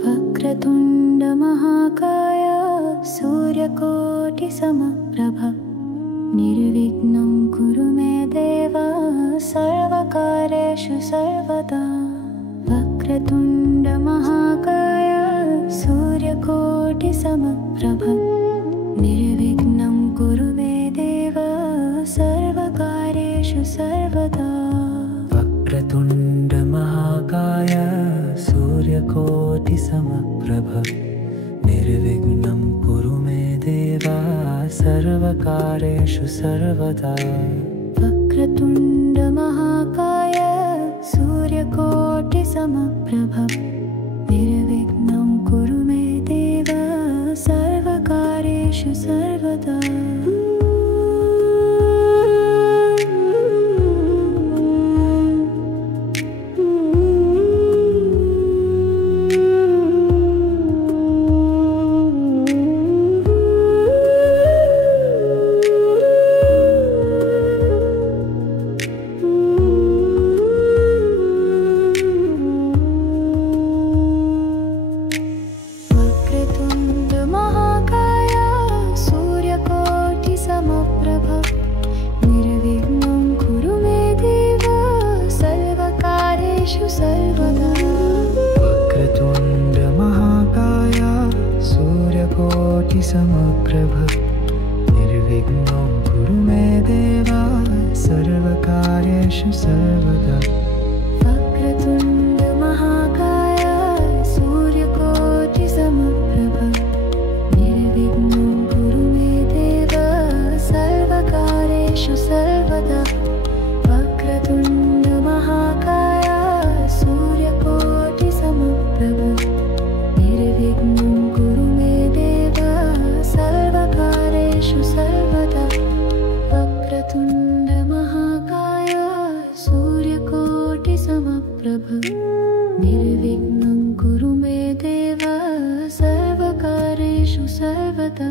वक्रतुण्ड महाकाय सूर्यकोटिसमप्रभ निर्विघ्नं कुरु मे देव सर्वकार्येषु सर्वदा। वक्रतुण्ड महाकाय सूर्यकोटिसमप्रभ निर्विघ्नं कुरु मे देव सर्वकार्येषु सर्वदा। वक्रतुण्ड महाकाय सूर्यकोटिसमप्रभ निर्विघ्नं कुरु मे देव सर्वकार्येषु सर्वदा। वक्रतुण्ड महाकाय सूर्यकोटिसमप्रभ निर्विघ्नं कुरु मे देव सर्वकार्येषु सर्वदा। वक्रतुण्ड महाकाय सूर्यकोटिसमप्रभ निर्विघ्नं कुरु मे देव सर्वकार्येषु सर्वदा। वक्रतुण्ड महाकाय सूर्यकोटिसमप्रभ निर्विघ्नं कुरु मे देव सर्वकार्येषु सर्वदा। वक्रतुण्ड महाकाय सूर्यकोटिसमप्रभ निर्विघ्नं कुरु मे देव सर्वकार्येषु सर्वदा। वक्रतुण्ड महाकाय सूर्यकोटिसमप्रभ निर्विघ्नं कुरु मे देव सर्वकार्येषु सर्वदा।